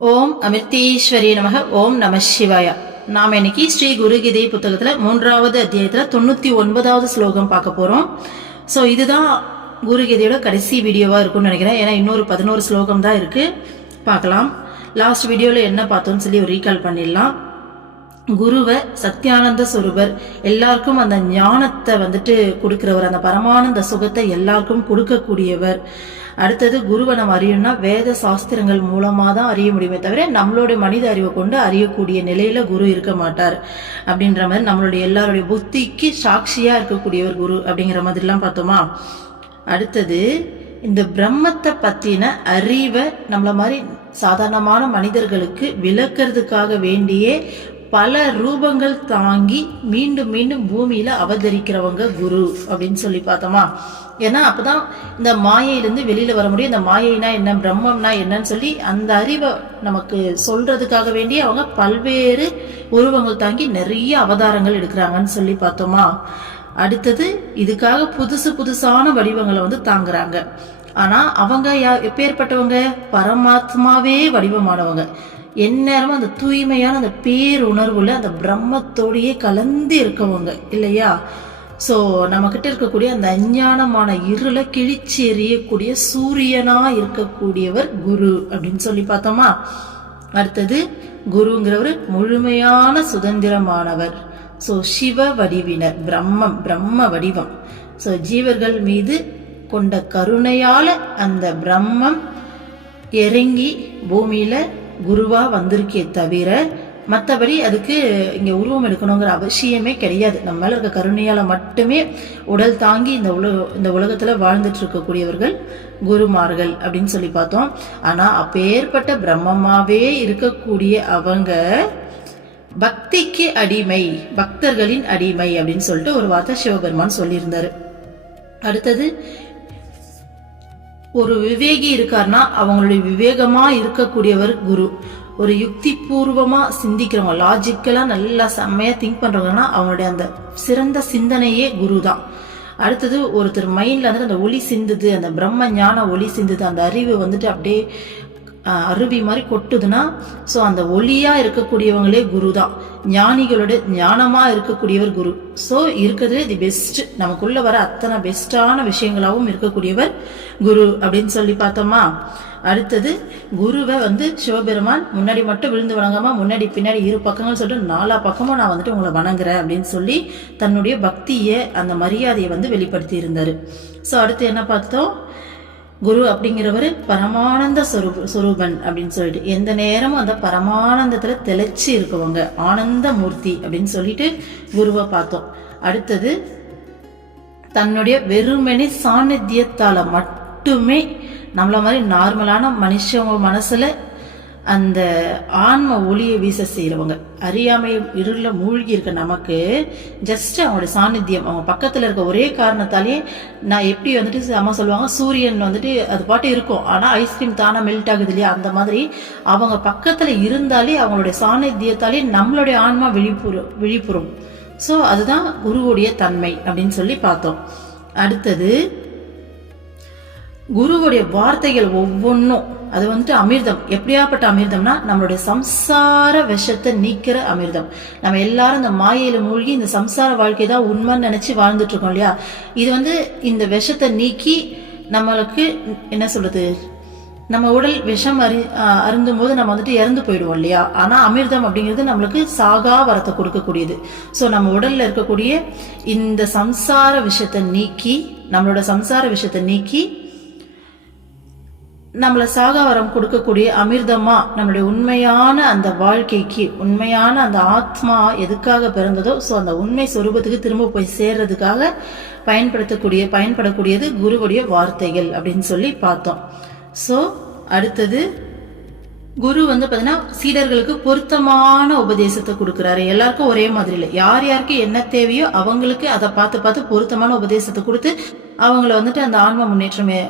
ஓம் அமிர்தீஸ்வரி நமக. ஓம் நம சிவாய. நாம் இன்னைக்கு ஸ்ரீ குருகீதை புத்தகத்துல 3வது அத்தியாயத்துல 99வது ஸ்லோகம் பார்க்க போறோம். ஸோ இதுதான் குருகீதையோட கடைசி வீடியோவா இருக்கும்னு நினைக்கிறேன். ஏன்னா இன்னொரு 11 ஸ்லோகம் தான் இருக்கு, பார்க்கலாம். லாஸ்ட் வீடியோல என்ன பார்த்தோம்னு சொல்லி ஒரு ரீகால் பண்ணிடலாம். குருவை சத்யானந்த சொரூபர், எல்லாருக்கும் அந்த ஞானத்தை கொடுக்கிறவர், அந்த பரமானந்த சுகத்தை எல்லாருக்கும் கொடுக்கக்கூடியவர். அடுத்தது குருவை நம்ம அறியணும்னா வேத சாஸ்திரங்கள் மூலமா தான் அறிய முடியுமே தவிர நம்மளுடைய மனித அறிவை கொண்டு அறியக்கூடிய நிலையில குரு இருக்க மாட்டார் அப்படின்ற மாதிரி, நம்மளுடைய எல்லாருடைய புத்திக்கு சாட்சியா இருக்கக்கூடியவர் குரு அப்படிங்கிற மாதிரி எல்லாம் பார்த்தோமா. அடுத்தது இந்த பிரம்மத்தை பத்தின அறிவை நம்மள மாதிரி சாதாரணமான மனிதர்களுக்கு விளக்குறதுக்காக வேண்டியே பல ரூபங்கள் தாங்கி மீண்டும் மீண்டும் பூமியில அவதரிக்கிறவங்க குரு அப்படின்னு சொல்லி பார்த்தோமா. ஏன்னா அப்பதான் இந்த மாயையிலிருந்து வெளியில வர முடியும். இந்த மாயைனா என்ன, பிரம்மம்னா என்னன்னு சொல்லி அந்த அறிவை நமக்கு சொல்றதுக்காக வேண்டி அவங்க பல்வேறு உருவங்கள் தாங்கி நிறைய அவதாரங்கள் எடுக்கிறாங்கன்னு சொல்லி பார்த்தோமா. அடுத்தது இதுக்காக புதுசான வடிவங்களை தாங்குறாங்க. ஆனா அவங்க எப்பேற்பட்டவங்க, பரமாத்மாவே வடிவமானவங்க. எந்நேரமும் அந்த தூய்மையான அந்த பேருணர்வுல அந்த பிரம்மத்தோடையே கலந்து இருக்கவங்க இல்லையா. ஸோ நம்ம கிட்ட இருக்கக்கூடிய அந்த அஞ்ஞானமான இருளை கிழிச்சி எறியக்கூடிய சூரியனா இருக்கக்கூடியவர் குரு அப்படின்னு சொல்லி பார்த்தோமா. அடுத்தது குருங்கிறவர் முழுமையான சுதந்திரமானவர். ஸோ சிவ வடிவினர், பிரம்ம வடிவம். ஸோ ஜீவர்கள் மீது கொண்ட கருணையால அந்த பிரம்மம் இறங்கி பூமியில குருவா வந்திருக்கே தவிர மற்றபடி அதுக்கு இங்க உருவம் எடுக்கணுங்கிற அவசியமே கிடையாது. நம்ம மேல இருக்க கருணையால மட்டுமே உடல் தாங்கி இந்த உலகத்துல வாழ்ந்துட்டு இருக்கக்கூடியவர்கள் குருமார்கள் அப்படின்னு சொல்லி பார்த்தோம். ஆனா அப்பேற்பட்ட பிரம்மமாவே இருக்கக்கூடிய அவங்க பக்திக்கு அடிமை, பக்தர்களின் அடிமை அப்படின்னு சொல்லிட்டு ஒரு வார்த்தை சிவபெருமான் சொல்லியிருந்தாரு. அடுத்தது ஒரு விவேகி இருக்காருன்னா அவங்களுடைய விவேகமா இருக்கக்கூடியவர் குரு. ஒரு யுக்தி பூர்வமா சிந்திக்கிறவங்க, லாஜிக்கலா நல்லா செம்மையா திங்க் பண்றவங்கன்னா அவங்களுடைய அந்த சிறந்த சிந்தனையே குரு தான். அடுத்தது ஒருத்தர் மைண்ட்ல அந்த ஒளி சிந்துது, அந்த பிரம்ம ஞான ஒளி சிந்துது, அந்த அறிவு அப்படியே அருவி மாதிரி கொட்டுதுன்னா ஸோ அந்த ஒளியா இருக்கக்கூடியவங்களே குரு தான். ஞானிகளோட ஞானமா இருக்கக்கூடியவர் குரு. ஸோ இருக்கிறதுலே தி பெஸ்ட், நமக்குள்ள வர அத்தனை பெஸ்டான விஷயங்களாகவும் இருக்கக்கூடியவர் குரு அப்படின்னு சொல்லி பார்த்தோமா. அடுத்தது குருவை சிவபெருமான் முன்னாடி மட்டும் விழுந்து வணங்காம முன்னாடி பின்னாடி இரு பக்கங்கள் சொல்லிட்டு 4 பக்கமும் நான் உங்களை வணங்குறேன் அப்படின்னு சொல்லி தன்னுடைய பக்தியை அந்த மரியாதையை வெளிப்படுத்தி இருந்தாரு. ஸோ அடுத்து என்ன பார்த்தோம், குரு அப்படிங்கிறவர் பரமானந்த சொரூபன் அப்படின்னு சொல்லிட்டு எந்த நேரமும் அந்த பரமானந்தத்துல தெளிச்சு இருக்கவங்க, ஆனந்த மூர்த்தி அப்படின்னு சொல்லிட்டு குருவை பார்த்தோம். அடுத்தது தன்னுடைய வெறுமனே சாநித்தியத்தால மட்டுமே நம்மள மாதிரி நார்மலான மனுஷங்க மனசுல அந்த ஆன்ம ஒளியை வீச செய்யறவங்க, அறியாமை இருள மூழ்கி இருக்க நமக்கு ஜஸ்ட் அவங்களுடைய சாநித்தியம், அவங்க பக்கத்துல இருக்க ஒரே காரணத்தாலேயே நான் எப்படி அம்மா சொல்லுவாங்க, சூரியன் அது பாட்டு இருக்கும் ஆனா ஐஸ்கிரீம் தானா மெல்ட் ஆகுது இல்லையா, அந்த மாதிரி அவங்க பக்கத்துல இருந்தாலே அவங்களுடைய சாநித்தியத்தாலே நம்மளுடைய ஆன்மா விழிப்புறும். ஸோ அதுதான் குருவுடைய தன்மை அப்படின்னு சொல்லி பார்த்தோம். அடுத்தது குருவுடைய வார்த்தைகள் ஒவ்வொன்றும் அது அமிர்தம். எப்படியாப்பட்ட அமிர்தம்னா நம்மளுடைய சம்சார விஷத்தை நீக்கிற அமிர்தம். நம்ம எல்லாரும் இந்த மாயையில மூழ்கி இந்த சம்சார வாழ்க்கை தான் உண்மைன்னு நினைச்சு வாழ்ந்துட்டு இருக்கோம் இல்லையா. இது இந்த விஷத்தை நீக்கி நம்மளுக்கு என்ன சொல்றது, நம்ம உடல் விஷம் அருந்தும் போது நம்ம இறந்து போயிடுவோம் இல்லையா. ஆனா அமிர்தம் அப்படிங்கிறது நம்மளுக்கு சாகா வரத்தை கொடுக்கக்கூடியது. ஸோ நம்ம உடல்ல இருக்கக்கூடிய இந்த சம்சார விஷத்தை நீக்கி, நம்மளோட சம்சார விஷத்தை நீக்கி நம்மள சாகாவரம் கொடுக்கக்கூடிய அமிர்தமா நம்மளுடைய உண்மையான அந்த வாழ்க்கைக்கு, உண்மையான அந்த ஆத்மா எதுக்காக பிறந்ததோ ஸோ அந்த உண்மை சொரூபத்துக்கு திரும்ப போய் சேர்றதுக்காக பயன்படக்கூடியது குருவுடைய வார்த்தைகள் அப்படின்னு சொல்லி பார்த்தோம். ஸோ அடுத்தது குரு பார்த்தீங்கன்னா சீடர்களுக்கு பொருத்தமான உபதேசத்தை கொடுக்குறாரு. எல்லாருக்கும் ஒரே மாதிரி இல்லை, யார் யாருக்கு என்ன தேவையோ அவங்களுக்கு அதை பார்த்து பொருத்தமான உபதேசத்தை கொடுத்து அவங்கள அந்த ஆன்ம முன்னேற்றமே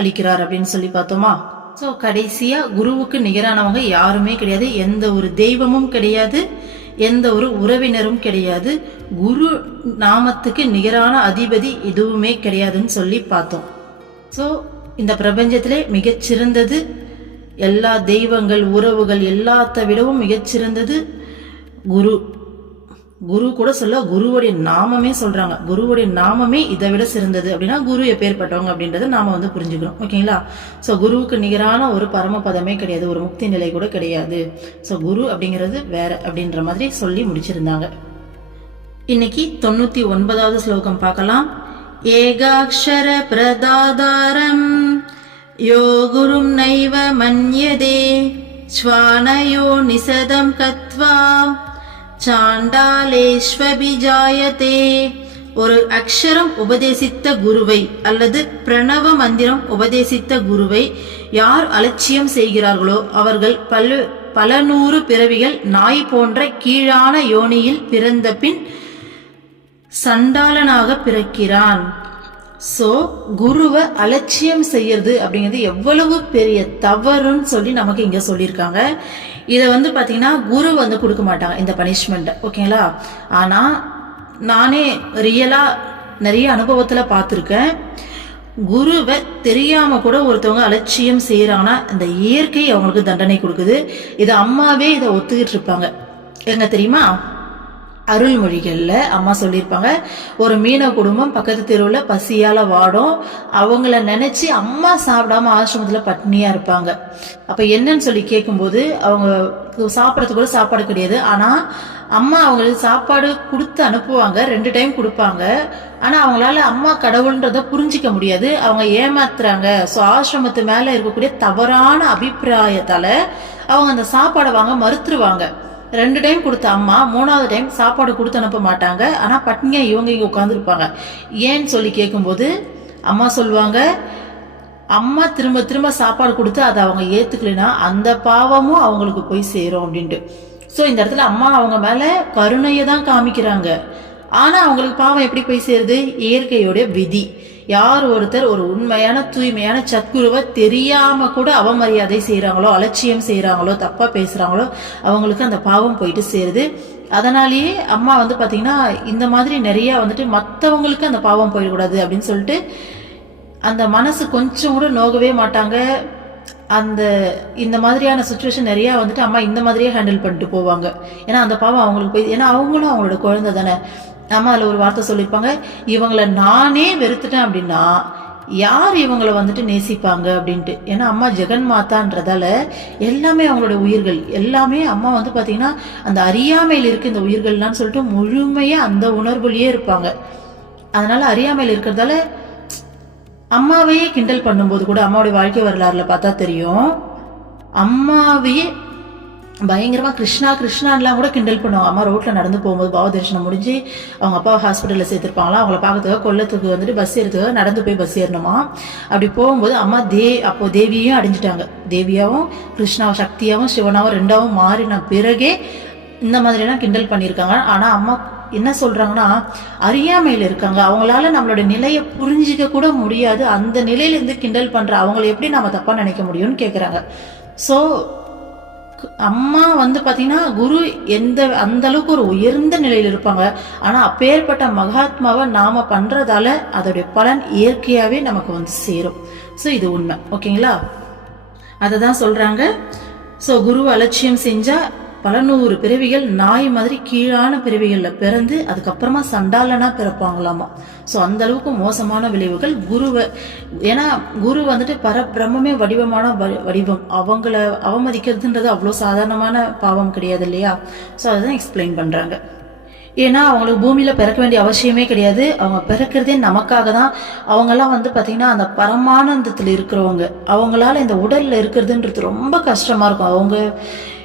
அளிக்கிறார் அப்படின்னு சொல்லி பார்த்தோமா. ஸோ கடைசியா குருவுக்கு நிகரானவங்க யாருமே கிடையாது, எந்த ஒரு தெய்வமும் கிடையாது, எந்த ஒரு உறவினரும் கிடையாது, குரு நாமத்துக்கு நிகரான அதிபதி எதுவுமே கிடையாதுன்னு சொல்லி பார்த்தோம். ஸோ இந்த பிரபஞ்சத்திலே மிகச்சிறந்தது எல்லா தெய்வங்கள் உறவுகள் எல்லாத்த விடவும் மிகச்சிறந்தது குரு. குரு கூட சொல்ல குருவுடைய நாமமே சொல்றாங்க. குருவுடைய நாமமே இதை விட சிறந்தது அப்படின்னா குரு எப்பேற்பட்டவங்க அப்படின்றத நாம புரிஞ்சுக்கிறோம். ஓகேங்களா? ஸோ குருவுக்கு நிகரான ஒரு பரமபதமே கிடையாது, ஒரு முக்தி நிலை கூட கிடையாது. ஸோ குரு அப்படிங்கிறது வேற அப்படின்ற மாதிரி சொல்லி முடிச்சிருந்தாங்க. இன்னைக்கு 99வது ஸ்லோகம் பார்க்கலாம். ஏகாக்ஷர பிரதாதாரம் யோ குரும் நைவ மன்யதே ஸ்வானயோ நிசதம் கத்வா சாண்டாலேஸ்வபிஜாயதே. ஒரு அக்ஷரம் உபதேசித்த குருவை அல்லது பிரணவ மந்திரம் உபதேசித்த குருவை யார் அலட்சியம் செய்கிறார்களோ அவர்கள் பல நூறு பிறவிகள் நாய் போன்ற கீழான யோனியில் பிறந்த பின் சண்டாளனாக பிறக்கிறான். சோ குருவை அலட்சியம் செய்யறது அப்படிங்கிறது எவ்வளவு பெரிய தவறுன்னு சொல்லி நமக்கு இங்க சொல்லியிருக்காங்க. இதை பாத்தீங்கன்னா குரு கொடுக்க மாட்டாங்க இந்த பனிஷ்மெண்ட். ஓகேங்களா? ஆனா நானே ரியலா நிறைய அனுபவத்துல பார்த்துருக்கேன். குருவை தெரியாம கூட ஒருத்தவங்க அலட்சியம் செய்யறாங்கன்னா இந்த இயற்கை அவங்களுக்கு தண்டனை கொடுக்குது. இது அம்மாவே இதை ஒத்துக்கிட்டு இருப்பாங்க. எங்க தெரியுமா? அருள்மொழிகள்ல அம்மா சொல்லியிருப்பாங்க, ஒரு மீனவ குடும்பம் பக்கத்து தெருவில் பசியால வாடும். அவங்கள நினைச்சு அம்மா சாப்பிடாம ஆசிரமத்துல பட்னியா இருப்பாங்க. அப்ப என்னன்னு சொல்லி கேட்கும்போது அவங்க சாப்பிடறதுக்கு கூட சாப்பாடு கிடையாது. ஆனா அம்மா அவங்களுக்கு சாப்பாடு கொடுத்து அனுப்புவாங்க, 2 டைம் கொடுப்பாங்க. ஆனா அவங்களால அம்மா கடவுள்ன்றத புரிஞ்சிக்க முடியாது, அவங்க ஏமாத்துறாங்க. ஸோ ஆசிரமத்து மேல இருக்கக்கூடிய தவறான அபிப்பிராயத்தால அவங்க அந்த சாப்பாடை வாங்க மறுத்துருவாங்க. 2 டைம் கொடுத்த அம்மா 3வது டைம் சாப்பாடு கொடுத்து அனுப்ப மாட்டாங்க. ஆனா பட்னியா இவங்க இங்க உட்காந்துருப்பாங்க. ஏன்னு சொல்லி கேட்கும்போது அம்மா சொல்லுவாங்க, அம்மா திரும்ப திரும்ப சாப்பாடு கொடுத்து அதை அவங்க ஏத்துக்கலைன்னா அந்த பாவமும் அவங்களுக்கு போய் சேரும் அப்படின்ட்டு. ஸோ இந்த இடத்துல அம்மா அவங்க மேல கருணையை தான் காமிக்கிறாங்க. ஆனா அவங்களுக்கு பாவம் எப்படி போய் சேருது? இயற்கையோட விதி. யார் ஒருத்தர் ஒரு உண்மையான தூய்மையான சத்குருவை தெரியாம கூட அவமரியாதை செய்யறாங்களோ, அலட்சியம் செய்யறாங்களோ, தப்பா பேசுறாங்களோ அவங்களுக்கு அந்த பாவம் போயிட்டு சேருது. அதனாலேயே அம்மா பாத்தீங்கன்னா இந்த மாதிரி நிறைய மற்றவங்களுக்கு அந்த பாவம் போயிடக்கூடாது அப்படின்னு சொல்லிட்டு அந்த மனசு கொஞ்சம் கூட நோகவே மாட்டாங்க. இந்த மாதிரியான சுச்சுவேஷன் நிறைய அம்மா இந்த மாதிரியே ஹேண்டில் பண்ணிட்டு போவாங்க. ஏன்னா அந்த பாவம் அவங்களுக்கு போய், ஏன்னா அவங்களும் அவங்களோட குழந்தை தானே. அம்மா அதில் ஒரு வார்த்தை சொல்லியிருப்பாங்க, இவங்களை நானே வெறுத்துட்டேன் அப்படின்னா யார் இவங்களை நேசிப்பாங்க அப்படின்ட்டு. ஏன்னா அம்மா ஜெகன் மாதான்றதால எல்லாமே அவங்களோட உயிர்கள் எல்லாமே அம்மா பாத்தீங்கன்னா அந்த அறியாமையில் இருக்கு இந்த உயிர்கள்லாம் சொல்லிட்டு முழுமையா அந்த உணர்வுலயே இருப்பாங்க. அதனால அறியாமையில் இருக்கிறதால அம்மாவையே கிண்டல் பண்ணும்போது கூட அம்மாவுடைய வாழ்க்கை வரலாறுல பார்த்தா தெரியும், அம்மாவையே பயங்கரமா கிருஷ்ணா கிருஷ்ணான்லாம் கூட கிண்டல் பண்ணுவாங்க. அம்மா ரோட்ல நடந்து போகும்போது பாவ தரிசனம் முடிஞ்சு அவங்க அப்பா ஹாஸ்பிட்டல்ல சேர்த்திருப்பாங்களா, அவங்கள பார்க்கறதுக்காக கொல்லத்துக்கு பஸ் ஏறதுக்காக நடந்து போய் பஸ் ஏறணுமா. அப்படி போகும்போது அம்மா அப்போ தேவியும் அடைஞ்சிட்டாங்க. தேவியாவும் கிருஷ்ணாவும் சக்தியாவும் சிவனாவும் 2ஆவும் மாறின பிறகே இந்த மாதிரி எல்லாம் கிண்டல் பண்ணியிருக்காங்க. ஆனா அம்மா என்ன சொல்றாங்கன்னா அறியாமையில இருக்காங்க, அவங்களால நம்மளோட நிலையை புரிஞ்சிக்க கூட முடியாது. அந்த நிலையில இருந்து கிண்டல் பண்ற அவங்களை எப்படி நம்ம தப்பா நினைக்க முடியும்னு கேக்குறாங்க. சோ அம்மா பாத்தீங்கன்னா குரு அந்த அளவுக்கு ஒரு உயர்ந்த நிலையில இருப்பாங்க. ஆனா அப்பேற்பட்ட மகாத்மாவை நாம பண்றதால அதோடைய பலன் இயற்கையாவே நமக்கு சேரும். சோ இது உண்மை. ஓகேங்களா? அததான் சொல்றாங்க. சோ குரு அலட்சியம் செஞ்சா பல நூறு பிறவிகள் நாய் மாதிரி கீழான பிறவிகள்ல பிறந்து அதுக்கப்புறமா சண்டாளனா பிறப்பாங்களாமா. சோ அந்த அளவுக்கு மோசமான விளைவுகள் குருவை. ஏன்னா குரு பரபிரம்மே வடிவமான வடிவம். அவங்கள அவமதிக்கிறதுன்றது அவ்வளவு சாதாரணமான பாவம் கிடையாது இல்லையா? சோ அதான் எக்ஸ்பிளைன் பண்றாங்க. ஏன்னா அவங்களுக்கு பூமியில பிறக்க வேண்டிய அவசியமே கிடையாது, அவங்க பிறக்கிறதே நமக்காக தான். அவங்கெல்லாம் பாத்தீங்கன்னா அந்த பரமானந்தத்துல இருக்கிறவங்க, அவங்களால இந்த உடல்ல இருக்கிறதுன்றது ரொம்ப கஷ்டமா இருக்கும். அவங்க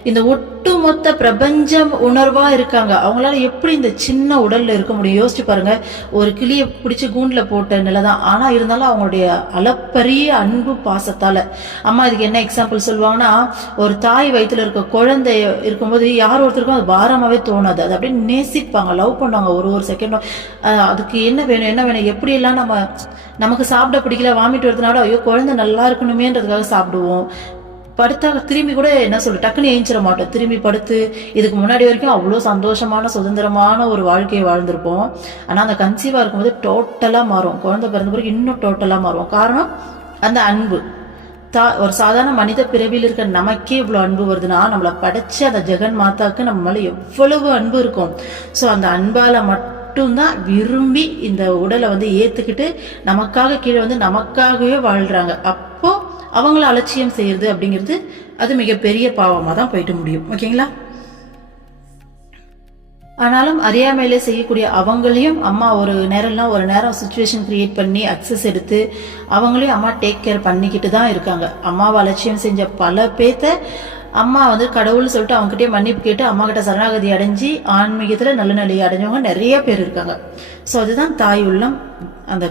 இந்த ஒட்டுமொத்த பிரபஞ்சம் உணர்வா இருக்காங்க. அவங்களால எப்படி இந்த சின்ன உடல்ல இருக்க முடியும்? யோசிச்சு பாருங்க. ஒரு கிளியை பிடிச்சு கூண்டுல போட்ட நிலைதான். ஆனா இருந்தாலும் அவங்களுடைய அளப்பரிய அன்பு பாசத்தால அம்மா இதுக்கு என்ன எக்ஸாம்பிள் சொல்லுவாங்கன்னா, ஒரு தாய் வயிற்றுல இருக்க குழந்தை இருக்கும்போது யார் ஒருத்தருக்கும் அது பாரமாவே தோணாது. அது அப்படியே நேசிப்பாங்க, லவ் பண்ணுவாங்க ஒரு செகண்டும். அதுக்கு என்ன வேணும் எப்படி எல்லாம் நமக்கு சாப்பிட பிடிக்கல, வாமிட்டு வருதுனால ஐயோ குழந்தை நல்லா இருக்கணுமேன்றதுக்காக சாப்பிடுவோம். படுத்தா திரும்பி கூட என்ன சொல்லு டக்குன்னு ஏஞ்சிட மாட்டோம். திரும்பி படுத்து இதுக்கு முன்னாடி வரைக்கும் அவ்வளோ சந்தோஷமான சுதந்திரமான ஒரு வாழ்க்கையை வாழ்ந்திருப்போம். ஆனால் அந்த கன்சீவா இருக்கும்போது டோட்டலா மாறும். குழந்தை பிறந்த பிறகு இன்னும் டோட்டலா மாறும். காரணம் அந்த அன்பு. ஒரு சாதாரண மனித பிறவியில் இருக்கிற நமக்கே இவ்வளோ அன்பு வருதுன்னா நம்மளை படைச்ச அந்த ஜெகன் மாதாவுக்கு நம்ம மேலே எவ்வளவு அன்பு இருக்கும். ஸோ அந்த அன்பால் மட்டும்தான் விரும்பி இந்த உடலை ஏற்றுக்கிட்டு நமக்காக கீழே நமக்காகவே வாழ்கிறாங்க. அப்போ அவங்கள அலட்சியம் செய்யறது அப்படிங்கிறது அது மிகப்பெரிய பாவமாக தான் போயிட்டு முடியும். ஓகேங்களா? ஆனாலும் அறியாமையிலே செய்யக்கூடிய அவங்களையும் அம்மா ஒரு நேரம் சுச்சுவேஷன் கிரியேட் பண்ணி அக்சஸ் எடுத்து அவங்களையும் அம்மா டேக் கேர் பண்ணிக்கிட்டு தான் இருக்காங்க. அம்மாவை அலட்சியம் செஞ்ச பல பேத்த அம்மா கடவுள் சொல்லிட்டு அவங்ககிட்டயே மன்னிப்பு கேட்டு அம்மா கிட்ட சரணாகதி அடைஞ்சி ஆன்மீகத்தில் நல்ல நிலையை அடைஞ்சவங்க நிறைய பேர் இருக்காங்க. ஸோ அதுதான் தாய் உள்ளம். அந்த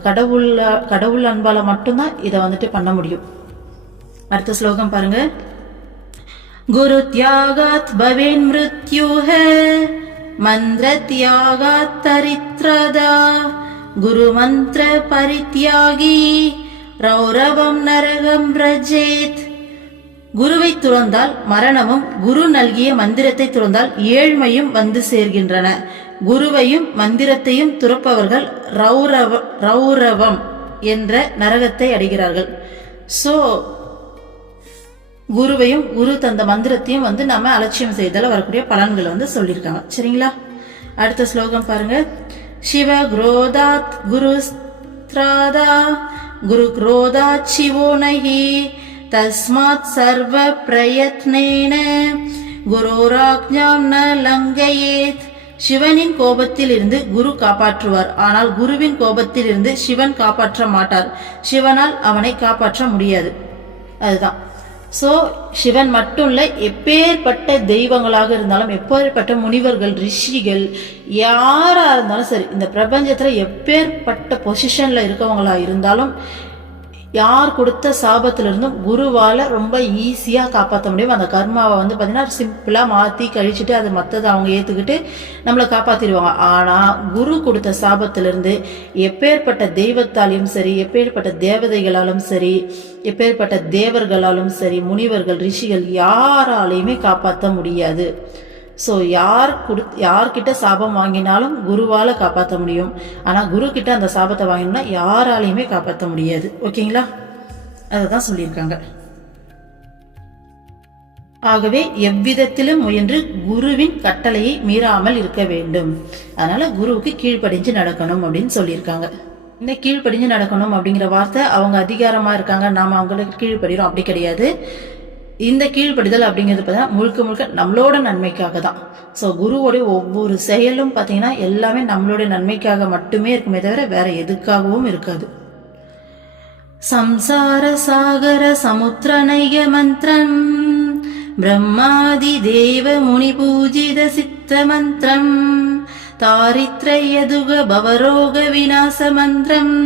கடவுள் அன்பால மட்டும்தான் இதை பண்ண முடியும். அடுத்த ஸ்லோகம் பாருங்க. குரு தியாகாத் பவேன் மிருத்யுஹ மந்திர தியாகாத் தரித்ரதா குரு மந்திர பரித்யாகி ரௌரவம் நரகம் ரஜேத். குருவை துறந்தால் மரணமும் குரு நல்கிய மந்திரத்தை துறந்தால் ஏழ்மையும் சேர்கின்றன. குருவையும் மந்திரத்தையும் துறப்பவர்கள் ரௌரவம் என்ற நரகத்தை அடைகிறார்கள். ஸோ குருவையும் குரு தந்த மந்திரத்தையும் நம்ம அலட்சியம் செய்தால வரக்கூடிய பலன்களை சொல்லியிருக்காங்க. சரிங்களா? அடுத்த ஸ்லோகம் பாருங்க. சிவ குரோதாத் குரு ஸ்த்ராதா குரு குரோதாத் சிவோ நஹி தஸ்மாத் சர்வ பிரயத்னேன குரோராக்ஞாம் ந லங்கயேத். சிவனின் கோபத்தில் இருந்து குரு காப்பாற்றுவார், ஆனால் குருவின் கோபத்தில் இருந்து சிவன் காப்பாற்ற மாட்டார். சிவனால் அவனை காப்பாற்ற முடியாது. அதுதான். ஸோ சிவன் மட்டும் இல்லை, எப்பேற்பட்ட தெய்வங்களாக இருந்தாலும் எப்பேற்பட்ட முனிவர்கள் ரிஷிகள் யாராக இருந்தாலும் சரி, இந்த பிரபஞ்சத்தில் எப்பேற்பட்ட பொசிஷனில் இருக்கவங்களா இருந்தாலும் யார் கொடுத்த சாபத்திலிருந்தும் குருவால் ரொம்ப ஈஸியாக காப்பாற்ற முடியும். அந்த கர்மாவை பார்த்தீங்கன்னா சிம்பிளாக மாற்றி கழிச்சுட்டு அது மற்றதை அவங்க ஏற்றுக்கிட்டு நம்மளை காப்பாற்றிடுவாங்க. ஆனால் குரு கொடுத்த சாபத்திலிருந்து எப்பேற்பட்ட தெய்வத்தாலையும் சரி, எப்பேற்பட்ட தேவதைகளாலும் சரி, எப்பேற்பட்ட தேவர்களாலும் சரி, முனிவர்கள் ரிஷிகள் யாராலையுமே காப்பாற்ற முடியாது. ஸோ யார்கிட்ட சாபம் வாங்கினாலும் குருவால காப்பாற்ற முடியும். ஆனால் குரு கிட்ட அந்த சாபத்தை வாங்கினோம்னா யாராலையுமே காப்பாற்ற முடியாது. ஓகேங்களா? அதை தான் சொல்லியிருக்காங்க. ஆகவே எவ்விதத்திலும் முயன்று குருவின் கட்டளையை மீறாமல் இருக்க வேண்டும். அதனால குருவுக்கு கீழ்ப்படிஞ்சு நடக்கணும் அப்படின்னு சொல்லியிருக்காங்க. இந்த கீழ்ப்படிஞ்சு நடக்கணும் அப்படிங்கிற வார்த்தை அவங்க அதிகாரமா இருக்காங்க, நாம அவங்களுக்கு கீழ்ப்படுகிறோம் அப்படி கிடையாது. இந்த கீழ்ப்படிதல் அப்படிங்கிறது பார்த்தீங்கன்னா முழுக்க முழுக்க நம்மளோட நன்மைக்காக தான். ஸோ குருவோடைய ஒவ்வொரு செயலும் பார்த்தீங்கன்னா எல்லாமே நம்மளுடைய நன்மைக்காக மட்டுமே இருக்குமே தவிர வேற எதுக்காகவும் இருக்காது. சம்சார சாகர சமுத்திரநைக மந்திரம் பிரம்மாதி தேவ முனி பூஜித சித்த மந்திரம் தாரித்ரயதுக பவரோக விநாச மந்திரம்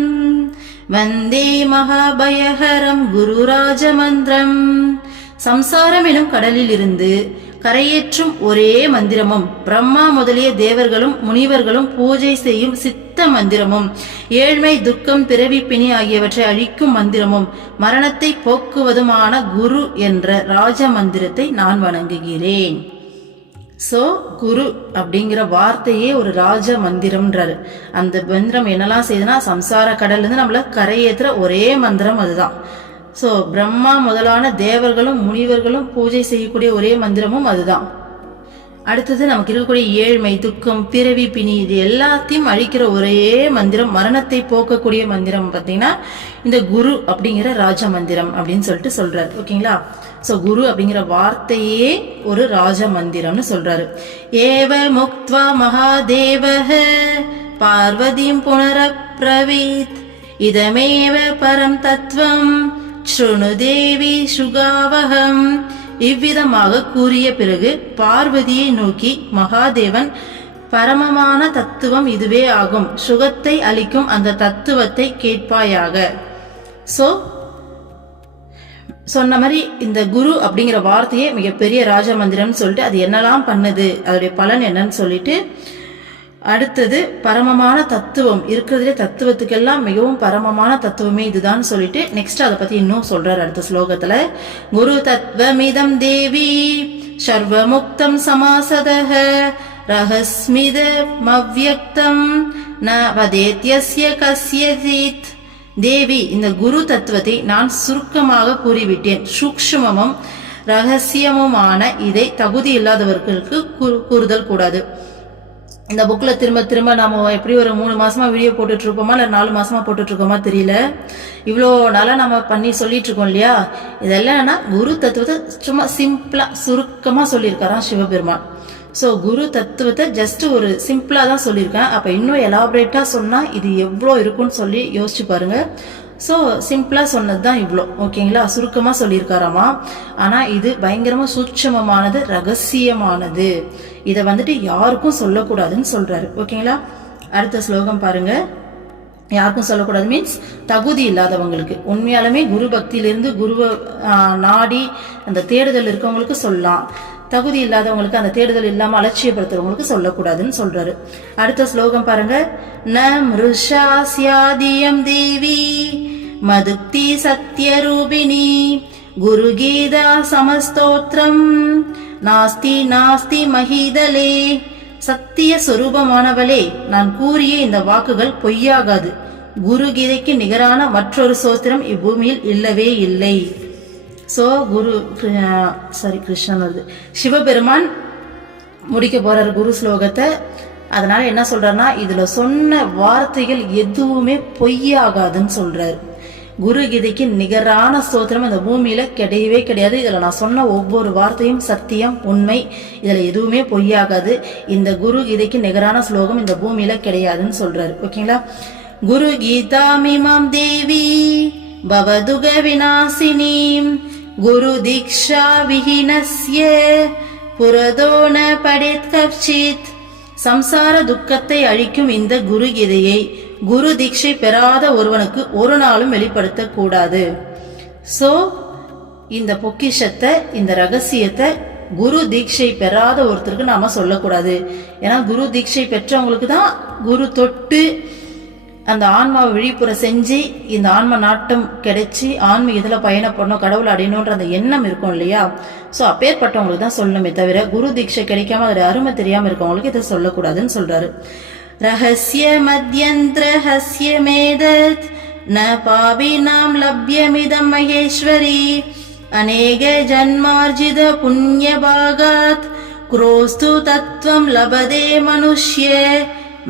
வந்தே மகாபயஹரம் குருராஜ மந்திரம். சம்சாரம் எனும் கடலில் இருந்து கரையேற்றும் ஒரே மந்திரமும் பிரம்மா முதலிய தேவர்களும் முனிவர்களும் பூஜை செய்யும் சித்த மந்திரமும் ஏழ்மை துக்கம் பிறவி பிணி ஆகியவற்றை அழிக்கும் மந்திரமும் மரணத்தை போக்குவதுமான குரு என்ற ராஜ மந்திரத்தை நான் வணங்குகிறேன். சோ குரு அப்படிங்கிற வார்த்தையே ஒரு ராஜ மந்திரம்ன்றாரு. அந்த மந்திரம் என்னெல்லாம் செய்யுதுன்னா சம்சார கடல்ல இருந்து நம்மள கரையேற்றுற ஒரே மந்திரம் அதுதான். ஸோ பிரம்மா முதலான தேவர்களும் முனிவர்களும் பூஜை செய்யக்கூடிய ஒரே மந்திரமும் அதுதான். அடுத்தது நமக்கு இருக்கக்கூடிய ஏழ்மை துக்கம் பிறவி பிணி இது எல்லாத்தையும் அழிக்கிற ஒரே மந்திரம், மரணத்தை போக்கக்கூடிய மந்திரம் பார்த்தீங்கன்னா இந்த குரு அப்படிங்கிற ராஜ மந்திரம் அப்படின்னு சொல்லிட்டு சொல்றாரு. ஓகேங்களா? ஸோ குரு அப்படிங்கிற வார்த்தையே ஒரு ராஜ மந்திரம்னு சொல்றாரு. ஏவ முக்த்வா மகாதேவஹ பார்வதிம் புனரப்ரவீத் இதமேவ பரம் தத்துவம் ஸ்ருணு தேவி சுகாவகம். இவ்விதமாக கூறிய பிறகு பார்வதியை நோக்கி மகாதேவன் பரமமான தத்துவம் இதுவே ஆகும், சுகத்தை அளிக்கும் அந்த தத்துவத்தை கேட்பாயாக. சோ சொன்ன மாதிரி இந்த குரு அப்படிங்கிற வார்த்தையே மிகப்பெரிய ராஜ மந்திரம்னு சொல்லிட்டு அது என்னெல்லாம் பண்ணுது அதோடைய பலன் என்னன்னு சொல்லிட்டு அடுத்தது பரமமான தத்துவம் இருக்கிறதுலே தத்துவத்துக்கெல்லாம் மிகவும் பரமமான தத்துவமே இதுதான் சொல்லிட்டு நெக்ஸ்ட் அதை பத்தி இன்னும் சொல்றாரு அடுத்த ஸ்லோகத்துல. குரு தத்வமிதம் தேவி சர்வமுக்தம் சமாசதஹ ரஹஸ்மித மவ்யக்தம் ந வதேத்யஸ்ய கஸ்யசித் தேவி, இந்த குரு தத்துவத்தை நான் சுருக்கமாக கூறிவிட்டேன். சூக்ஷ்மமும் ரகசியமுமான இதை தகுதி இல்லாதவர்களுக்கு கூறுதல் கூடாது. இந்த புக்ல திரும்ப திரும்ப நாம எப்படி ஒரு 3 மாசமா வீடியோ போட்டுட்டு இருப்போமா இல்ல 4 மாசமா போட்டுட்டு இருக்கோமா தெரியல. இவ்வளோ நாளா நம்ம பண்ணி சொல்லிட்டு இருக்கோம் இல்லையா. இதெல்லாம் என்னன்னா குரு தத்துவத்தை சும்மா சிம்பிளா சுருக்கமா சொல்லியிருக்காராம் சிவபெருமான். ஸோ குரு தத்துவத்தை ஜஸ்ட் ஒரு சிம்பிளா தான் சொல்லியிருக்கேன். அப்ப இன்னும் எலாபரேட்டா சொன்னா இது எவ்வளோ இருக்குன்னு சொல்லி யோசிச்சு பாருங்க. ஸோ சிம்பிளா சொன்னது தான் இவ்வளோ, ஓகேங்களா. சுருக்கமா சொல்லியிருக்காராமா. ஆனா இது பயங்கரமா சூட்சமமானது, ரகசியமானது. இதை வந்துட்டு யாருக்கும் சொல்லக்கூடாதுன்னு சொல்றாரு, ஓகேங்களா. அடுத்த ஸ்லோகம் பாருங்க. யாருக்கும் சொல்லக்கூடாது மீன்ஸ் தகுதி இல்லாதவங்களுக்கு. உண்மையாலுமே குரு பக்தியிலிருந்து குருவை நாடி அந்த தேடுதல் இருக்கவங்களுக்கு சொல்லலாம். தகுதி இல்லாதவங்களுக்கு, அந்த தேடுதல் இல்லாம அலட்சியப்படுத்துறவங்களுக்கு சொல்லக்கூடாதுன்னு சொல்றாரு. அடுத்த ஸ்லோகம் பாருங்க. ந மிருஷாஸ்யாதியம் தேவி மதுக்தி சத்யரூபிணி குரு கீதா சமஸ்தோத்திரம் நாஸ்தி நாஸ்தி மஹிதலே. சத்திய சொரூபமானவளே, நான் கூறிய இந்த வாக்குகள் பொய்யாகாது. குரு கீதைக்கு நிகரான மற்றொரு சோத்திரம் இப்பூமியில் இல்லவே இல்லை. சோ கிருஷ்ணன் வருது, சிவபெருமான் முடிக்க போறாரு குரு ஸ்லோகத்தை. அதனால என்ன சொல்றாருன்னா, இதுல சொன்ன வார்த்தைகள் எதுவுமே பொய்யாகாதுன்னு சொல்றாரு. குரு கீதைக்கு நிகரான ஸ்தோத்திரம் இந்த பூமியில கிடையவே கிடையாது. இதுல நான் சொன்ன ஒவ்வொரு வார்த்தையும் சத்தியம், உண்மை. இதுல எதுவுமே பொய்யாகாது. இந்த குரு கீதைக்கு நிகரான ஸ்லோகம் இந்த பூமியில கிடையாதுன்னு சொல்றாரு, ஓகேங்களா. குரு கீதா மிமாம் தேவி பவதுக விநாசினீம் குரு தீக்ஷா விஹீனஸ்ய புரதோ ந படேத் கப்சித். சம்சார துக்கத்தை அழிக்கும் இந்த குரு கீதையை குரு தீட்சை பெறாத ஒருவனுக்கு ஒரு நாளும் வெளிப்படுத்த கூடாது. சோ இந்த பொக்கிஷத்தை, இந்த ரகசியத்தை குரு தீட்சை பெறாத ஒருத்தருக்கு நாம சொல்லக்கூடாது. ஏன்னா குரு தீட்சை பெற்றவங்களுக்கு தான் குரு தொட்டு அந்த ஆன்மாவை விழிப்புற செஞ்சு இந்த ஆன்ம நாட்டம் கிடைச்சி ஆன்மீகத்துல பயணப்படணும், கடவுள் அடையணும்ன்ற அந்த எண்ணம் இருக்கும் இல்லையா. சோ அப்பேற்பட்டவங்களுக்கு தான் சொல்லணுமே தவிர குரு தீட்சை கிடைக்காம அதோட அருமை தெரியாம இருக்கவங்களுக்கு இதை சொல்லக்கூடாதுன்னு சொல்றாரு. ரஹஸ்ய மத்யந்திரஹஸ்ய மேதத் ந பாபினாம் லப்யமிதம் மகேஸ்வரி அநேக ஜன்மார்ஜித புண்ணிய பாகாத் குரோஸ்து தத்துவம் லபதே மனுஷ்ய.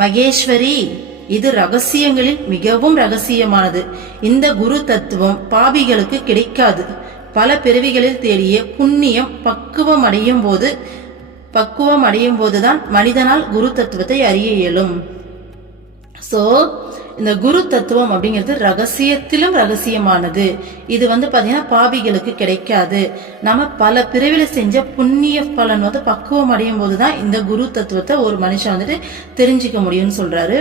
மகேஸ்வரி, இது ரகசியங்களில் மிகவும் ரகசியமானது. இந்த குரு தத்துவம் பாபிகளுக்கு கிடைக்காது. பல பிறவிகளில் தேடிய புண்ணியம் பக்குவம் அடையும் போதுதான் மனிதனால் குரு தத்துவத்தை அறிய இயலும். சோ இந்த குரு தத்துவம் அப்படிங்கிறது ரகசியத்திலும் ரகசியமானது. இது பாத்தீங்கன்னா பாபிகளுக்கு கிடைக்காது. நம்ம பல பிறவில செஞ்ச புண்ணிய பலன் பக்குவம் அடையும் போதுதான் இந்த குரு தத்துவத்தை ஒரு மனுஷன் தெரிஞ்சுக்க முடியும்னு சொல்றாரு.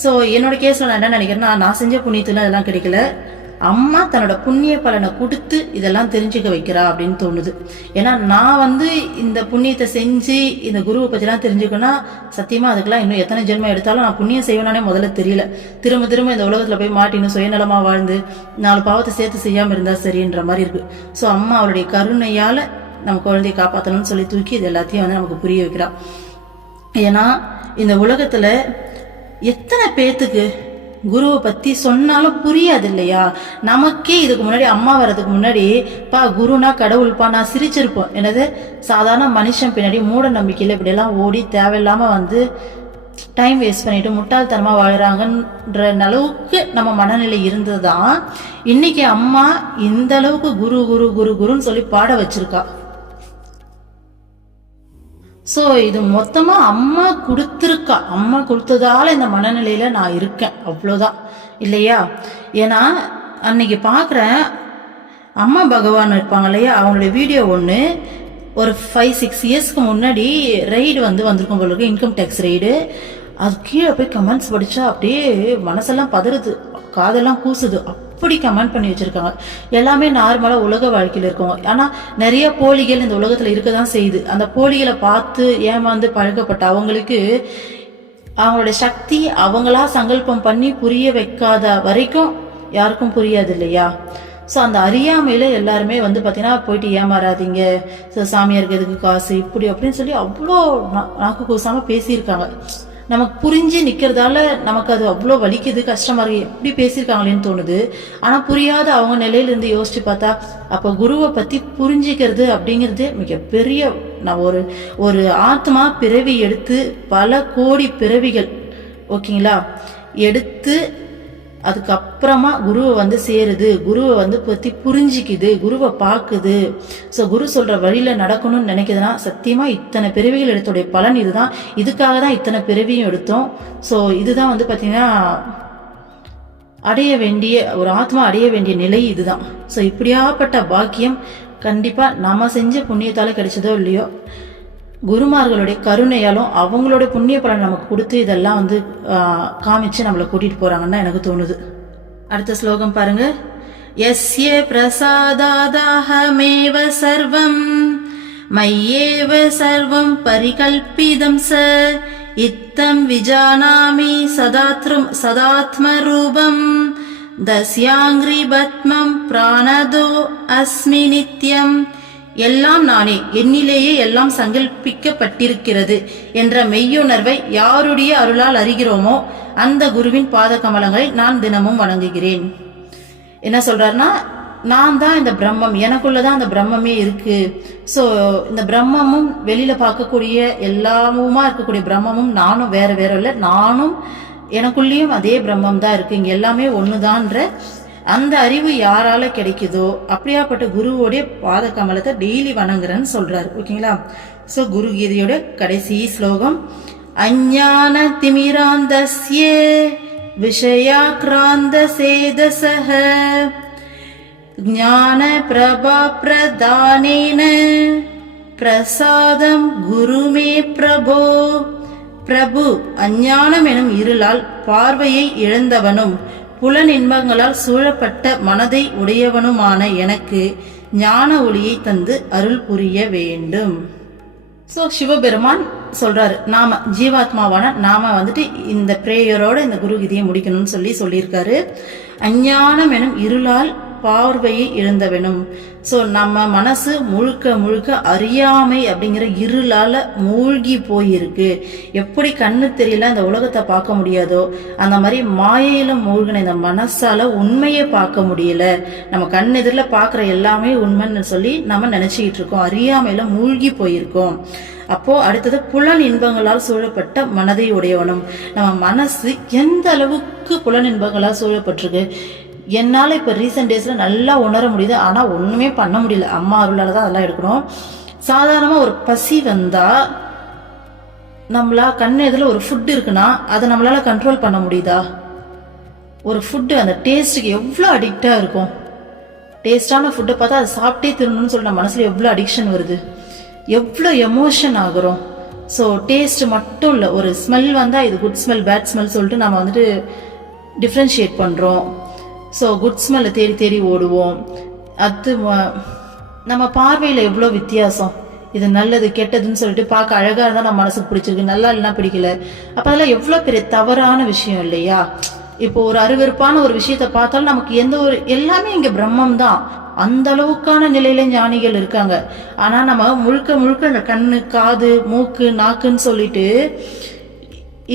சோ என்னோட கேஸ்ல நான் என்ன நினைக்கிறேன்னா, நான் செஞ்ச புண்ணியத்துல அதெல்லாம் கிடைக்கல. அம்மா தன்னோட புண்ணிய பலனை கொடுத்து இதெல்லாம் தெரிஞ்சுக்க வைக்கிறா அப்படின்னு தோணுது. ஏன்னா நான் இந்த புண்ணியத்தை செஞ்சு இந்த குருவை பத்திலாம் தெரிஞ்சுக்கணும்னா சத்தியமா அதுக்கெல்லாம் இன்னும் எத்தனை ஜென்மம் எடுத்தாலும் நான் புண்ணியம் செய்வேனானே முதல்ல தெரியல. திரும்ப திரும்ப இந்த உலகத்துல போய் மாட்டின்னு சுயநலமா வாழ்ந்து 4 பாவத்தை சேர்த்து செய்யாம இருந்தா சரின்ற மாதிரி இருக்கு. சோ அம்மா அவருடைய கருணையால நம்ம குழந்தையை காப்பாற்றணும்னு சொல்லி தூக்கி இது எல்லாத்தையும் நமக்கு புரிய வைக்கிறா. ஏன்னா இந்த உலகத்துல எத்தனை பேத்துக்கு குருவை பத்தி சொன்னாலும் புரியாது இல்லையா. நமக்கே இதுக்கு முன்னாடி அம்மா வர்றதுக்கு முன்னாடி குருனா கடவுள்பா நான் சிரிச்சிருப்போம். என்னது சாதாரண மனுஷன் பின்னாடி மூட நம்பிக்கையில இப்படி எல்லாம் ஓடி தேவையில்லாம டைம் வேஸ்ட் பண்ணிட்டு முட்டாள்தனமா வாழ்றாங்கன்ற அளவுக்கு நம்ம மனநிலை இருந்ததுதான் இன்னைக்கு அம்மா இந்த அளவுக்கு குரு குரு குரு குருன்னு சொல்லி பாட வச்சிருக்கா. சோ இது மொத்தமா அம்மா கொடுத்திருக்கா. அம்மா கொடுத்ததால இந்த மனநிலையில நான் இருக்கேன், அவ்வளவுதான் இல்லையா. ஏன்னா அன்னைக்கு பாக்குறேன் அம்மா பகவான் இருப்பாங்க இல்லையா, அவங்களுடைய வீடியோ ஒண்ணு ஒரு 5-6 இயர்ஸ்க்கு முன்னாடி ரைடு வந்திருக்கும் போல இருக்கு, இன்கம் டேக்ஸ் ரைடு. அது கீழே போய் கமெண்ட்ஸ் படிச்சா அப்படியே மனசெல்லாம் பதறுது, காதெல்லாம் கூசுது. அப்படி கமெண்ட் பண்ணி வச்சிருக்காங்க. எல்லாமே நார்மலா உலக வாழ்க்கையில இருக்கும். ஆனா நிறைய போலிகள் இந்த உலகத்துல இருக்கதான் செய்யுது. அந்த போலிகளை பார்த்து ஏமாந்து பழக்கப்பட்ட அவங்களுக்கு அவங்களுடைய சக்தி அவங்களா சங்கல்பம் பண்ணி புரிய வைக்காத வரைக்கும் யாருக்கும் புரியாது இல்லையா. ஸோ அந்த அறியாமையில எல்லாருமே பாத்தீங்கன்னா போயிட்டு ஏமாறாதீங்க, சாமியாருக்கு எதுக்கு காசு இப்படி அப்படின்னு சொல்லி அவ்வளோ நாக்கு கூசாம பேசியிருக்காங்க. நமக்கு புரிஞ்சு நிக்கிறதால நமக்கு அது அவ்வளோ வலிக்குது, கஷ்டமா இருக்கு, எப்படி பேசியிருக்காங்களேன்னு தோணுது. ஆனா புரியாத அவங்க நிலையில இருந்து யோசிச்சு பார்த்தா அப்ப குருவை பத்தி புரிஞ்சுக்கிறது அப்படிங்கிறது மிகப்பெரிய. நான் ஒரு ஆத்மா பிறவி எடுத்து பல கோடி பிறவிகள் ஓகேங்களா எடுத்து அதுக்கப்புறமா குருவை வந்து சேருது, குருவை வந்து பத்தி புரிஞ்சிக்குது, குருவை பார்க்குது. ஸோ குரு சொல்ற வழியில நடக்கணும்னு நினைக்குதுன்னா சத்தியமா இத்தனை பிறவிகள் எடுத்தோடைய பலன் இதுதான். இதுக்காக தான் இத்தனை பிறவியும் எடுத்தோம். ஸோ இதுதான் வந்து பார்த்தீங்கன்னா அடைய வேண்டிய ஒரு ஆத்மா அடைய வேண்டிய நிலை இதுதான். ஸோ இப்படியாப்பட்ட பாக்கியம் கண்டிப்பா நம்ம செஞ்ச புண்ணியத்தால கிடைச்சதோ இல்லையோ குருமார்களுடைய கருணையாலும் அவங்களோட புண்ணிய பலன் நமக்கு கொடுத்து இதெல்லாம் வந்து காமிச்சு நம்மளை கூட்டிட்டு போறாங்கன்னு எனக்கு தோணுது. அடுத்த ஸ்லோகம் பாருங்க. யஸ்ய பிரசாதாதாஹமேவ சர்வம் மய்யேவ சர்வம் பரிகல்பிதம் ச இத்தம் விஜானாமி சதாத்ம ரூபம் தஸ்யாங்கிரி பத்மம் பிராணதோ அஸ்மி நித்யம். எல்லாம் நானே, என்னிலேயே எல்லாம் சங்கல்பிக்கப்பட்டிருக்கிறது என்ற மெய்யுணர்வை யாருடைய அருளால் அறிகிறோமோ அந்த குருவின் பாத கமலங்களை நான் தினமும் வணங்குகிறேன். என்ன சொல்றாருன்னா, நான் தான் இந்த பிரம்மம், எனக்குள்ளதான் அந்த பிரம்மமே இருக்கு. ஸோ இந்த பிரம்மமும் வெளியில பார்க்கக்கூடிய எல்லாமுமா இருக்கக்கூடிய பிரம்மமும் நானும் வேற வேற இல்லை, நானும் எனக்குள்ளேயும் அதே பிரம்மம் தான் இருக்கு, இங்க எல்லாமே ஒண்ணுதான்ற அந்த அறிவு யாரால கிடைக்குதோ அப்படியாப்பட்ட குருவோடைய பாத கமலத்தை டெய்லி வணங்குறேன்னு சொல்றாரு. ஓகேங்களா? சோ குரு கீதையோட கடைசி ஸ்லோகம். அஞ்ஞான திமிராந்தஸ்ய விஷயாக்ராந்த சேதசஹ ஞான பிரபா பிரதானேன பிரசாதம் குருமே பிரபோ. பிரபு, அஞ்ஞானம் எனும் இருளால் பார்வையை இழந்தவனும் புலன் இன்பங்களால் சூழப்பட்ட மனதை உடையவனுமான எனக்கு ஞான ஒளியை தந்து அருள் புரிய வேண்டும். சோ சிவபெருமான் சொல்றாரு, நாம ஜீவாத்மாவான நாம வந்துட்டு இந்த பிரேயரோட இந்த குரு கீதையை முடிக்கணும்னு சொல்லியிருக்காரு. அஞ்ஞானம் எனும் இருளால் பார்வையை இழந்தவனும். சோ நம்ம மனசு முழுக்க முழுக்க அறியாமை அப்படிங்கிற இருளால மூழ்கி போயிருக்கு. எப்படி கண்ணு தெரியல இந்த உலகத்தை பார்க்க முடியாதோ அந்த மாதிரி மாயையில மூழ்கின இந்த மனசால உண்மையை பார்க்க முடியல. நம்ம கண் எதிரில் பார்க்குற எல்லாமே உண்மைன்னு சொல்லி நம்ம நினைச்சுக்கிட்டு இருக்கோம், அறியாமையில மூழ்கி போயிருக்கோம். அப்போ அடுத்தது புலன் இன்பங்களால் சூழப்பட்ட மனதை உடையவனும். நம்ம மனசு எந்த அளவுக்கு புலன் இன்பங்களால் சூழப்பட்டிருக்கு என்னால இப்ப ரீசெண்ட் டேஸ்ல நல்லா உணர முடியுது. ஆனா ஒண்ணுமே பண்ண முடியல, அம்மா அருளாலதான் அதெல்லாம் எடுக்கணும். சாதாரணமா ஒரு பசி வந்தா நம்மளா கண்ணு எதுல ஒரு ஃபுட் இருக்குன்னா அதை நம்மளால கண்ட்ரோல் பண்ண முடியுதா? ஒரு ஃபுட்டு அந்த டேஸ்ட்டுக்கு எவ்வளோ அடிக்டா இருக்கும். டேஸ்டான ஃபுட்டை பார்த்தா அதை சாப்பிட்டே திரும்பணும்னு சொல்லிட்டு மனசுல எவ்வளோ அடிக்ஷன் வருது, எவ்வளோ எமோஷன் ஆகுறோம். ஸோ டேஸ்ட் மட்டும் இல்லை, ஒரு ஸ்மெல் வந்தால் இது குட் ஸ்மெல் பேட் ஸ்மெல் சொல்லிட்டு நம்ம வந்துட்டு டிஃப்ரென்ஷியேட் பண்ணுறோம். ஸோ குட் ஸ்மெல்லை தேடி தேடி ஓடுவோம். அது நம்ம பார்வையில் எவ்வளோ வித்தியாசம். இது நல்லது கெட்டதுன்னு சொல்லிட்டு பார்க்க அழகாக இருந்தால் நம்ம மனசுக்கு பிடிச்சிருக்கு, நல்லா இல்லைன்னா பிடிக்கல. அப்போ அதெல்லாம் எவ்வளோ பெரிய தவறான விஷயம் இல்லையா? இப்போ ஒரு அருவருப்பான ஒரு விஷயத்த பார்த்தாலும் நமக்கு எந்த ஒரு எல்லாமே இங்கே பிரம்மம் தான், அந்த அளவுக்கான நிலையில ஞானிகள் இருக்காங்க. ஆனா நம்ம முழுக்க முழுக்க இந்த கண்ணு காது மூக்கு நாக்குன்னு சொல்லிட்டு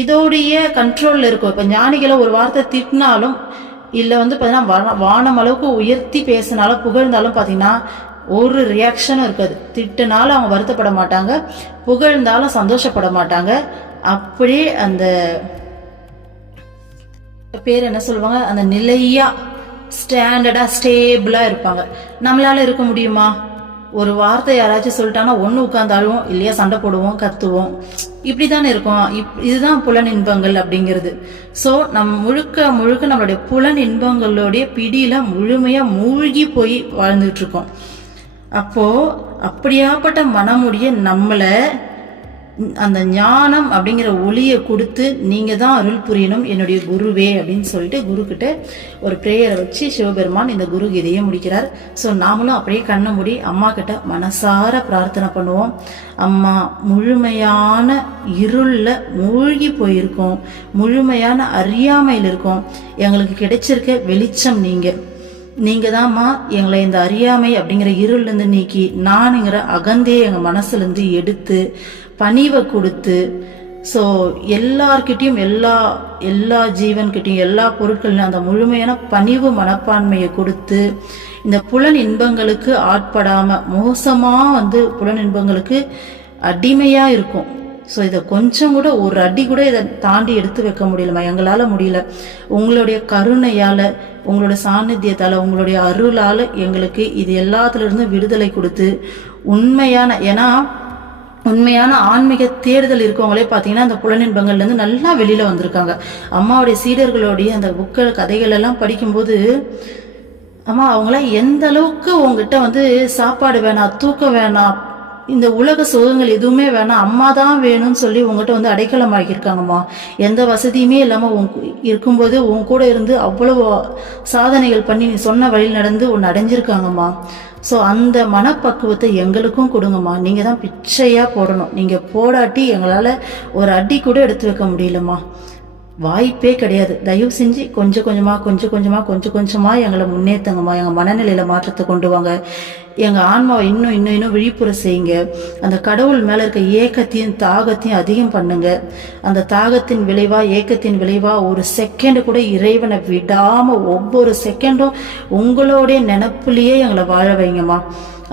இதோடைய கண்ட்ரோல்ல இருக்கும். இப்ப ஞானிகளை ஒரு வார்த்தை திட்டினாலும் இல்ல வந்து பாத்தீங்கன்னா வானம் அளவுக்கு உயர்த்தி பேசினாலும் புகழ்ந்தாலும் பாத்தீங்கன்னா ஒரு ரியாக்ஷனும் இருக்காது. திட்டுனாலும் அவங்க வருத்தப்பட மாட்டாங்க, புகழ்ந்தாலும் சந்தோஷப்பட மாட்டாங்க. அப்படியே அந்த பேர் என்ன சொல்லுவாங்க, அந்த நிலையா ஸ்டாண்டர்டா ஸ்டேபிளா இருப்பாங்க. நம்மளால இருக்க முடியுமா? ஒரு வார்த்தை யாராச்சும் சொல்லிட்டாங்கன்னா ஒண்ணு உட்கார்ந்தாலும் இல்லையா சண்டை போடுவோம், கத்துவோம், இப்படிதானே இருக்கும். இதுதான் புலன் இன்பங்கள் அப்படிங்கிறது. சோ நம்ம முழுக்க முழுக்க நம்மளுடைய புலன் இன்பங்களுடைய பிடியில முழுமையா மூழ்கி போய் வாழ்ந்துட்டு இருக்கோம். அப்போ அப்படியாப்பட்ட மனமுடைய நம்மளை அந்த ஞானம் அப்படிங்கிற ஒளியை கொடுத்து நீங்க தான் அருள் புரியணும் என்னுடைய குருவே அப்படின்னு சொல்லிட்டு குரு கிட்ட ஒரு பிரேயரை வச்சு சிவபெருமான் இந்த குரு கீதையை முடிக்கிறார். ஸோ நாமளும் அப்படியே கண்ணை மூடி அம்மா கிட்ட மனசார பிரார்த்தனை பண்ணுவோம். அம்மா, முழுமையான இருள்ல மூழ்கி போயிருக்கோம், முழுமையான அறியாமையில் இருக்கோம், எங்களுக்கு கிடைச்சிருக்க வெளிச்சம் நீங்க தான்மா எங்களை இந்த அறியாமை அப்படிங்கிற இருள்ல இருந்து நீக்கி நானுங்கிற அகந்தே எங்க மனசுல இருந்து எடுத்து பணிவை கொடுத்து ஸோ எல்லார்கிட்டையும் எல்லா ஜீவன்கிட்டையும் எல்லா பொருட்களையும் அந்த முழுமையான பணிவு மனப்பான்மையை கொடுத்து இந்த புலன் இன்பங்களுக்கு ஆட்படாமல் மோசமாக புலன் இன்பங்களுக்கு அடிமையாக இருக்கும். ஸோ இதை கொஞ்சம் கூட ஒரு அடி கூட இதை தாண்டி எடுத்து வைக்க முடியலம்மா, எங்களால் முடியல. உங்களுடைய கருணையால், உங்களோட சாநித்தியத்தால், உங்களுடைய அருளால் எங்களுக்கு இது எல்லாத்துலேருந்து விடுதலை கொடுத்து உண்மையான ஆன்மீக தேடுதல் இருக்கவங்களே பார்த்தீங்கன்னா அந்த புலனின்பங்கள்லேருந்து நல்லா வெளியில் வந்திருக்காங்க. அம்மாவுடைய சீடர்களுடைய அந்த புக்கள் கதைகள் எல்லாம் படிக்கும்போது அம்மா அவங்களாம் எந்த அளவுக்கு உங்ககிட்ட சாப்பாடு வேணாம், தூக்கம் வேணாம், இந்த உலக சுகங்கள் எதுவுமே வேணாம், அம்மா தான் வேணும்னு சொல்லி உங்ககிட்ட அடைக்கலம் ஆகியிருக்காங்கம்மா. எந்த வசதியுமே இல்லாமல் இருக்கும்போது உன் கூட இருந்து அவ்வளவு சாதனைகள் பண்ணி நீ சொன்ன வழியில் நடந்து ஒன்று அடைஞ்சிருக்காங்கம்மா. ஸோ அந்த மனப்பக்குவத்தை எங்களுக்கும் கொடுங்கம்மா. நீங்கள் தான் பிச்சையாக போடணும். நீங்கள் போடாட்டி எங்களால் ஒரு அடி கூட எடுத்து வைக்க முடியலம்மா, வாய்ப்பே கிடையாது. தயவு செஞ்சு கொஞ்சம் கொஞ்சமாக எங்களை முன்னேற்றுங்கம்மா. எங்கள் மனநிலையில் மாற்றத்தை கொண்டு வாங்க. எங்கள் ஆன்மாவை இன்னும் விழிப்புற செய்யுங்க. அந்த கடவுள் மேலே இருக்க ஏக்கத்தையும் தாகத்தையும் அதிகம் பண்ணுங்க. அந்த தாகத்தின் விளைவாக, ஏக்கத்தின் விளைவாக ஒரு செகண்டு கூட இறைவனை விடாமல் ஒவ்வொரு செகண்டும் உங்களுடைய நினப்புலேயே எங்களை வாழ வைங்கம்மா.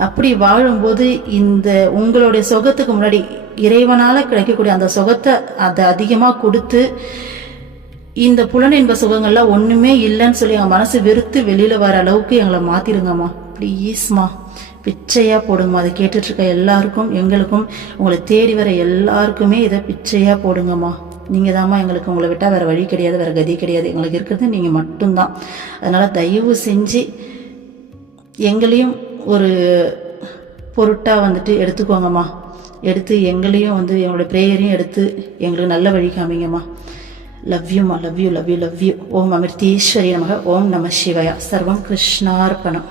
அப்படி வாழும்போது இந்த உங்களுடைய சுகத்துக்கு முன்னாடி இறைவனால் கிடைக்கக்கூடிய அந்த சுகத்தை அதை அதிகமாக கொடுத்து இந்த புலனின்ப சுகங்கள்லாம் ஒன்றுமே இல்லைன்னு சொல்லி எங்கள் மனசு வெறுத்து வெளியில் வர அளவுக்கு எங்களை மாற்றிடுங்கம்மா. ப்ளீஸ்மா, பிச்சையாக போடுங்கம்மா. அதை கேட்டுட்ருக்க எல்லாருக்கும், எங்களுக்கும், உங்களை தேடி வர எல்லாருக்குமே இதை பிச்சையாக போடுங்கம்மா. நீங்கள் தாம்மா எங்களுக்கு, உங்களை விட்டால் வேறு வழி கிடையாது, வேறு கதி கிடையாது. எங்களுக்கு இருக்கிறது நீங்கள் மட்டும்தான். அதனால் தயவு செஞ்சு எங்களையும் ஒரு பொருட்டாக எடுத்துக்கோங்கம்மா. எடுத்து எங்களையும் எங்களோட ப்ரேயரையும் எடுத்து எங்களுக்கு நல்ல வழி காமிங்கம்மா. Love you. ஓம் அமிர்தீஸ்வரி நமக. ஓம் நம சிவாய. சர்வம் கிருஷ்ணார்ப்பணம்.